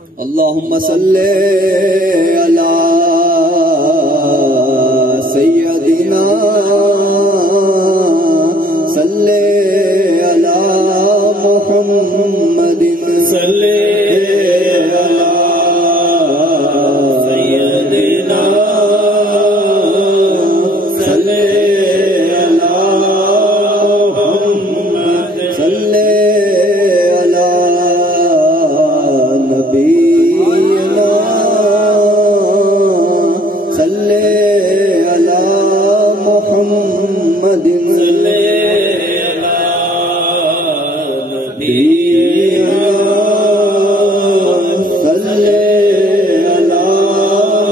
اللهم صل على سيدنا صل على محمد صل على سيدنا صل على محمد صل على نبينا صل على محمد صل على نبينا صل على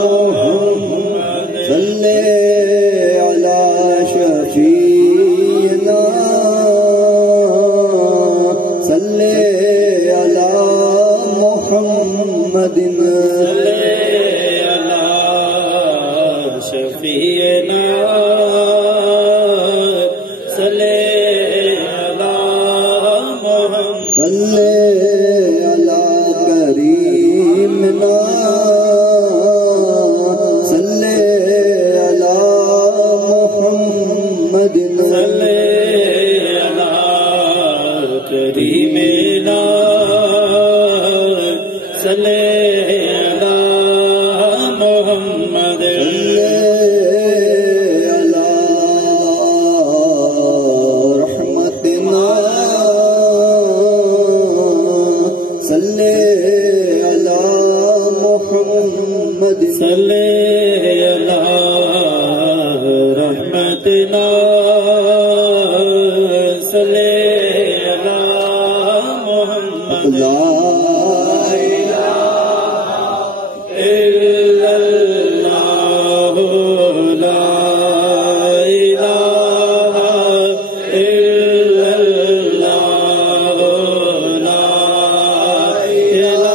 محمد صل على شفيعنا صل على محمد صل على شفيعنا صل على محمد صل على كريمنا صل على محمد صل على كريمنا صل على محمد صل على محمد صل على رحمتنا صل على محمد لا إله إلا الله لا إله إلا الله لا إله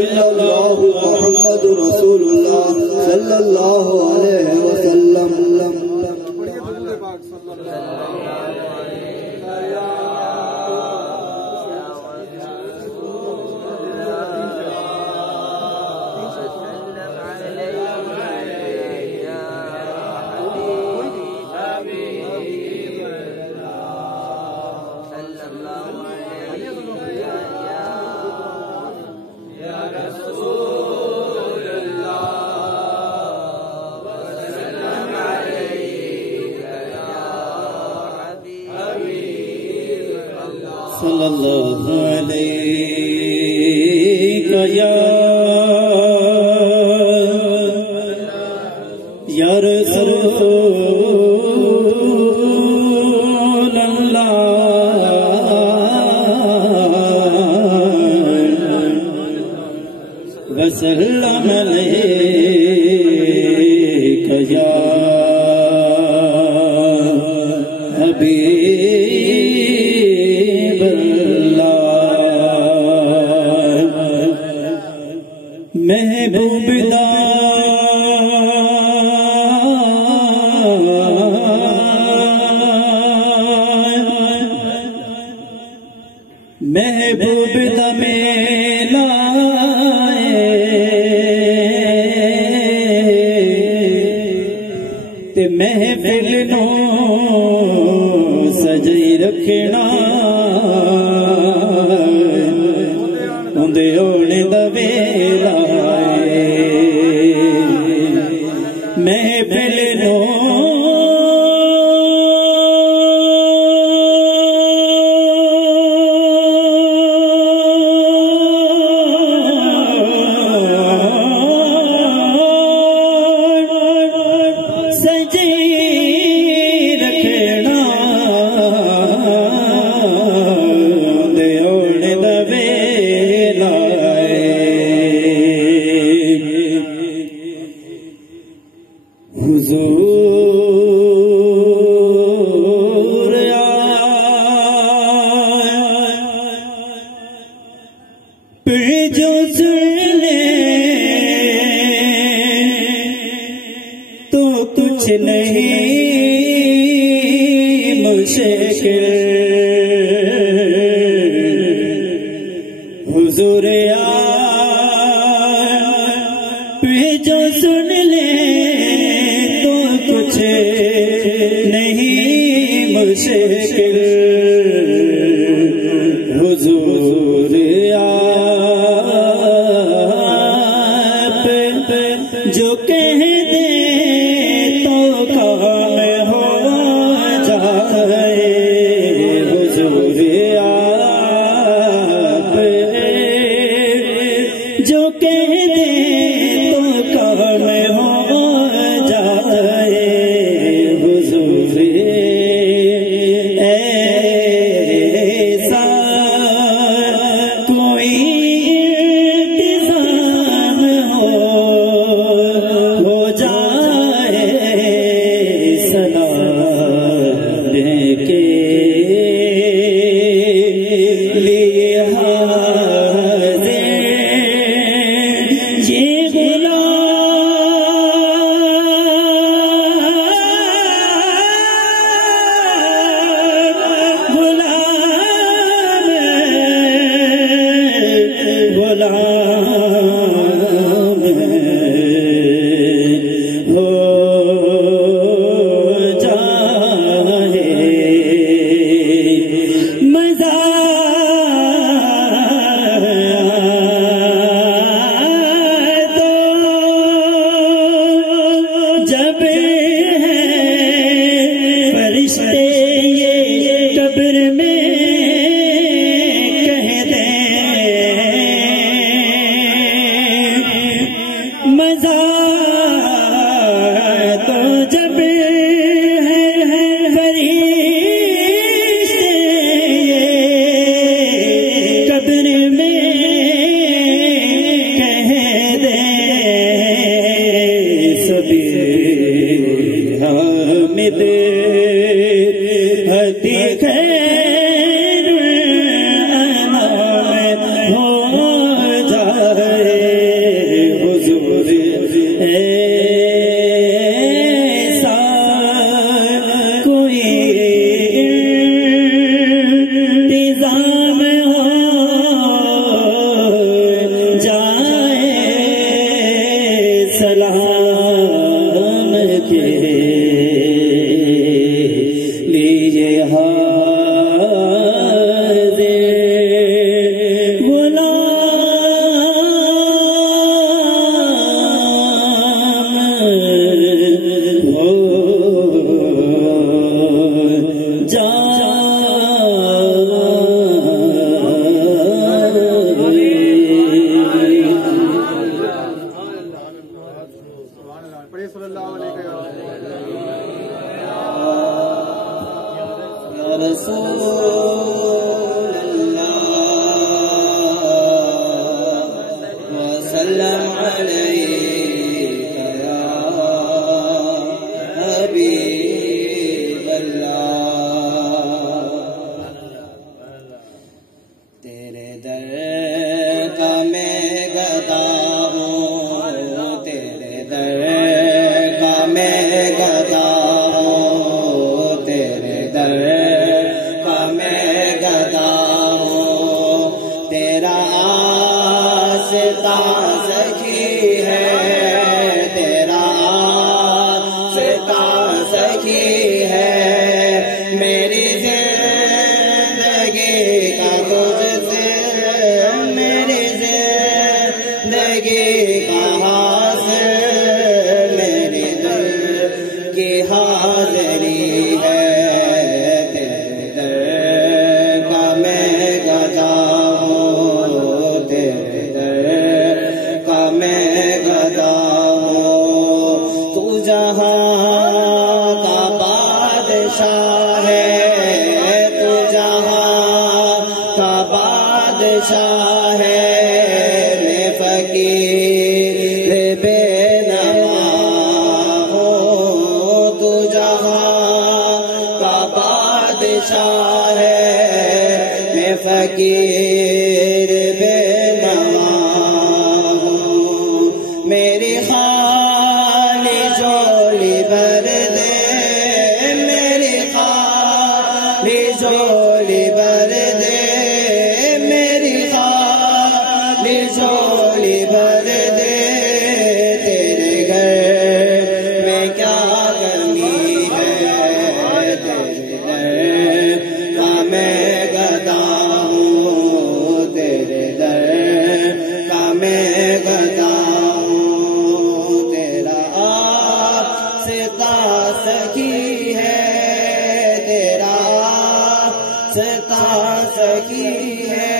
إلا الله محمد رسول الله صلى الله عليه وسلم صلى الله عليك يا رسول الله وسلم عليك يا حبيب محبوب محبوب میلا تے محفل نو سجی رکھنا اندے ہونے دا ویلا محفل نو حضور پھر جو سن لے تو کچھ نہیں مشکل حضور پہ جو سن لے تو کچھ نہیں مشکل، حضور آپ جو کہہ دے تو کام ہو جائے، حضور آپ جو کہہ دے تو کام ہو جائے، حضور ایسا کوئی انتظام ہو جائے، سلام کے لیے حاضر یہ غلام ہو جائے، مزہ تو جب ہے فرشتے یہ قبر میں کہہ دیں، مزہ تو جب ہے فرشتے یہ قبر میں کہہ دیں، سبھی حامد ہدی خیر انام ہو جائے، حضور ایسا کوئی انتظام ہو جائے، سلام کے لیے حاضر غلام ہو پڑھیے صلی اللہ علیہ یا رسول اللہ وسلم علیک یا حبیب اللہ، تیرے در کا میں گدا ہوں، تیرے در کا میں گدا ہوں، تیرے در کا میں گدا ہوں، تیرا آستا سخی ہے، تیرا آستا سخی ہے، میری زندگی کا تجھ سے، میری زندگی کا حاصل میرے دل کی حاضری ہے، تیرے در کا میں گدا ہوں، تیرے در کا میں گدا ہوں، تو جہاں کا بادشاہ ہے، تو جہاں کا بادشاہ ہے، میں فقیر کی جھولی بھر دے، تیرے گھر میں کیا کمی ہے، تیرے در کا میں گدا ہوں، تیرے در کا میں گدا ہوں، تیرا ستا سکی ہے، تیرا ستا سکی ہے،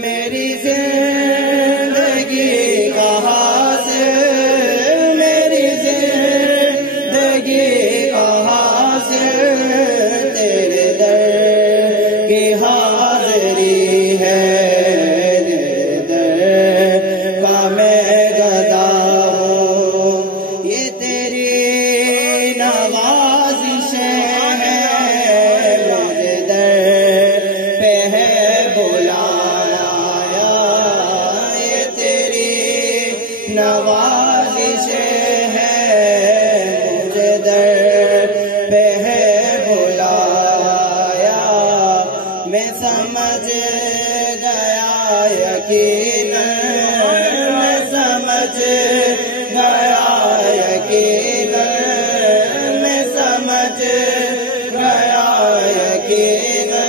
میری زندگی کا حاصل، میری زندگی کا حاصل تیرے در کی حاضری ہے، تیرے در کا میں گدا ہوں، یہ تیری نوازشیں ہیں، مجھے در پہ ہے بلایا، یہ تیری نوازشیں ہیں، مجھے در پہ ہے بلایا، میں سمجھ گیا یقیناً، میں سمجھ گیا یقیناً، میں سمجھ گیا یقیناً،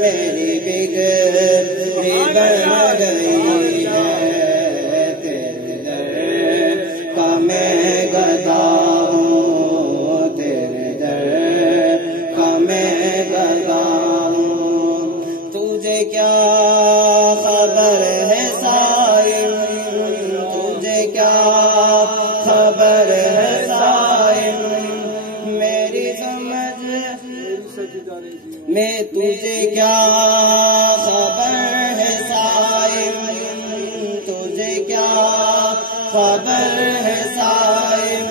میری بگڑی بن گئی ہے، تیرے در کا میں گدا ہوں، تیرے در کا میں گدا ہوں، تجھے کیا خبر ہے صائم، تجھے کیا خبر ہے صائم، میری سمجھ میں تجھے کیا خبر ہے صائم، تجھے کیا خبر ہے صائم،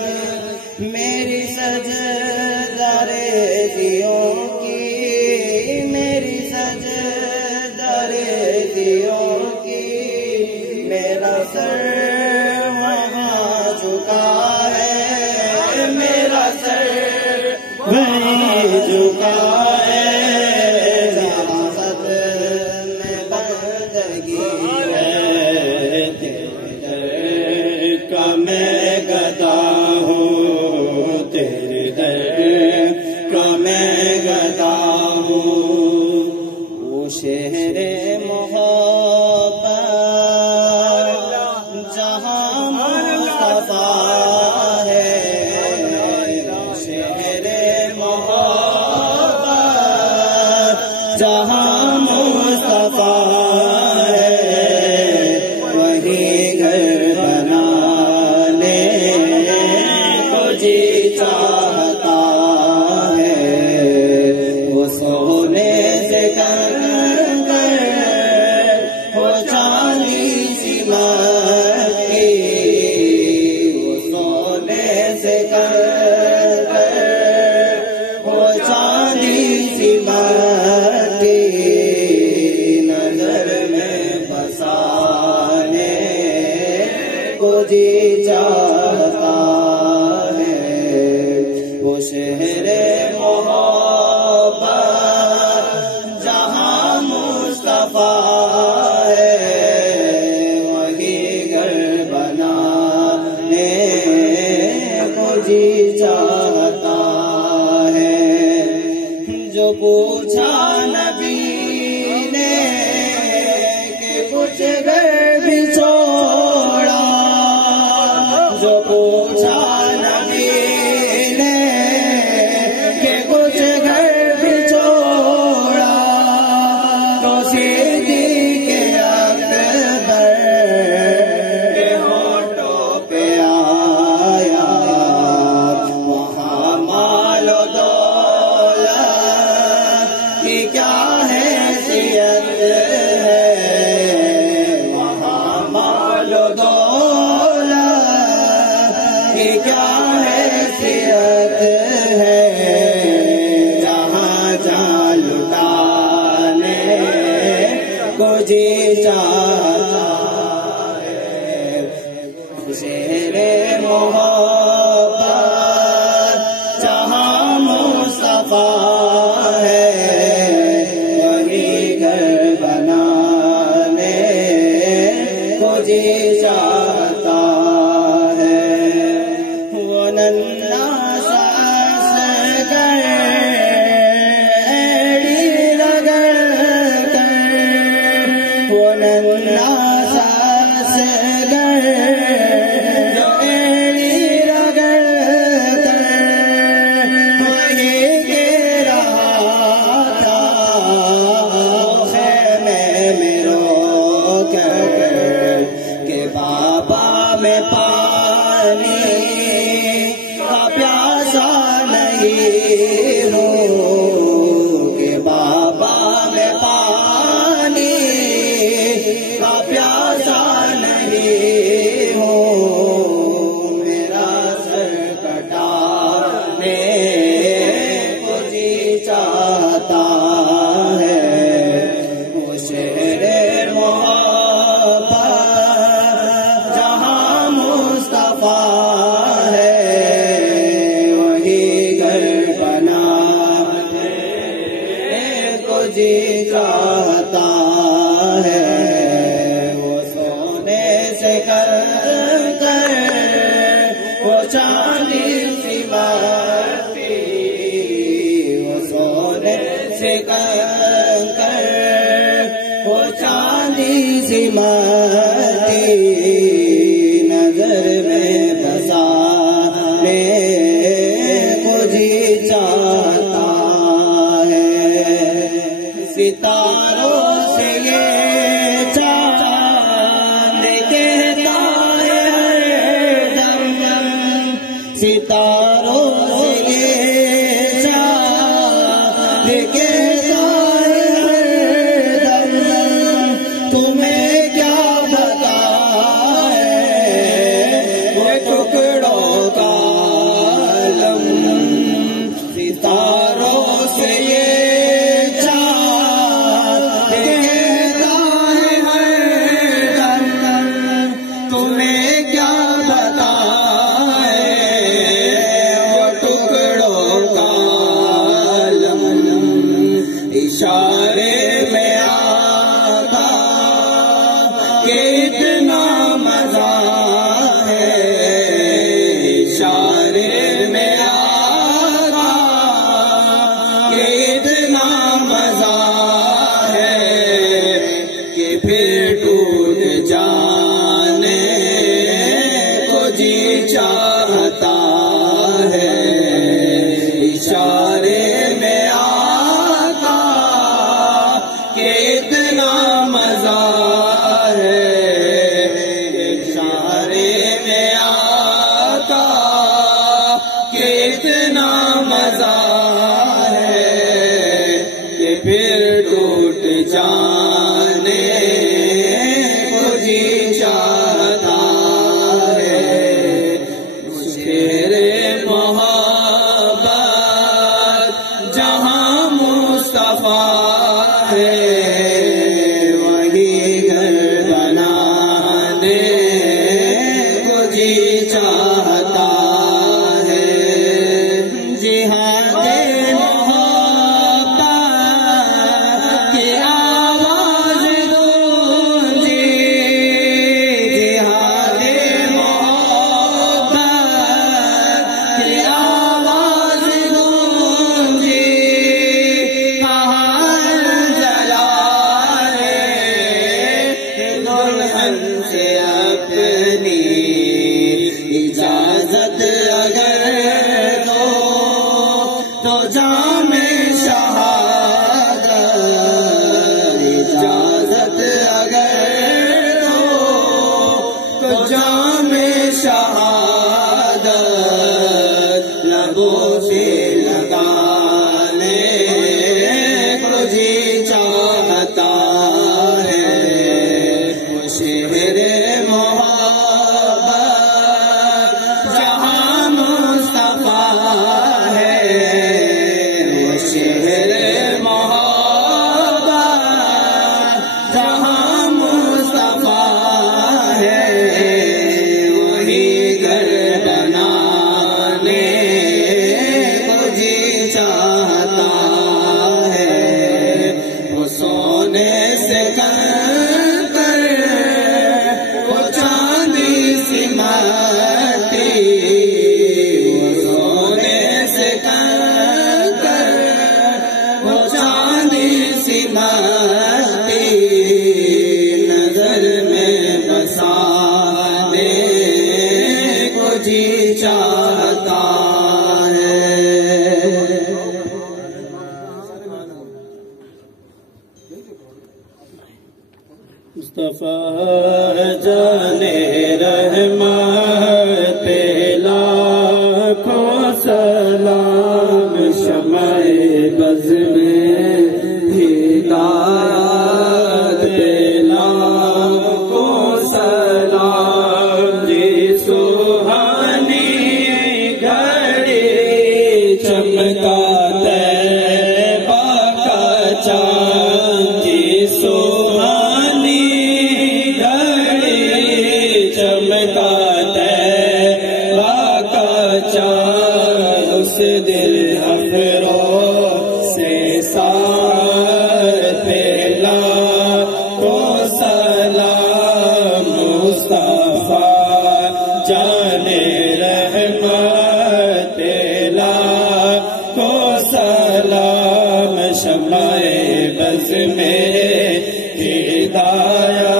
میری سجدہ ریزیوں کی، میری سجدہ ریزیوں کی، میرا سر وہاں جھکا ہے، میرا سر وہیں جھکا ہے، جہاں ختم بندگی ہے، تیرے در کا میں گدا ہوں، تیرے در کا میں گدا ہوں، وہ شہر محبت جہاں مصطفیٰ ہے، وہ شہر محبت جہاں مصطفیٰ ہے، وہی گھر بنانے کو جی چاہتا ہے، وہ سونے سے کنکر وہ چاندی سی مٹی، وہ سونے سے کنکر وہ چاندی سی مٹی، نظر میں بسانے کو جی چاہتا ہے، وہ شہر محبت جہاں مصطفیٰ ہے، وہی گھر بنانے کو جی چاہتا ہے، جو پوچھا نبی نے کہ کچھ گھر بھی چھوڑا، جو پوچھا نبی نے کہ کچھ گھر بھی چھوڑا، تو صدیق اکبر کے ہونٹوں پہ آیا، وہاں مال و دولت کی کیا حیثیت ہے، وہاں مال و دولت کی کیا حیثیت ہے، جہاں جہاں لٹانے کو جی چاہتا ہے، شہر محبت جہاں مصطفیٰ ہے، وہی گھر بنانے جی چاہتا ہے وہ ننھا سا اصغر ایڑی رگڑ کر وہ ننھا سا اصغر جو ایڑی رگڑ کر وہی گر رہا تھا خیمے میں رو کر کہ بابا میں پانی کا پیاسا نہیں ہوں کہ بابا میں پانی کا پیاسا نہیں ہوں میرا سر کٹانے کو جی چاہتا ہے وہ شہر محبت جہاں مصطفیٰ ہے وہی گھر بنانے کو جی چاہتا ہے وہ سونے سے کر وہ چاندی سی بتی وہ سونے سے کر وہ چاندی سی متی نظر میں بسانے کو جی چاہتا ہے ستاروں سے یہ چاند کہتا ہے ہر دم ستاروں سے یہ چاند کہتا ہے ہر دم تمہیں کیا بتائے وہ ٹکڑوں کا عالم ستاروں سے یہ چاند کہتا ہے ہر دم تمہیں کیا بتائے وہ ٹکڑوں کا عالم اشارے میں آقا کہ اتنا مزہ ہے اشارے میں آقا کہ اتنا مزہ ہے کہ پھر ٹوٹ جانے کو جی چاہتا ہے اشارے میں آقا کہ اتنا مزہ ہے جانے رحمت لاکھوں سلام شمع بز میں ہدایت لاکھوں سلام جی سبحانی گھڑی چمکا طیبہ کا چاند جی سبحانی گھڑی چمکا طیبہ کا چاند اس دل افروز سے سار پھیلا تو سلام مصطفیٰ جانے رحمت لاکھوں سلام شمع بز میں ہدایت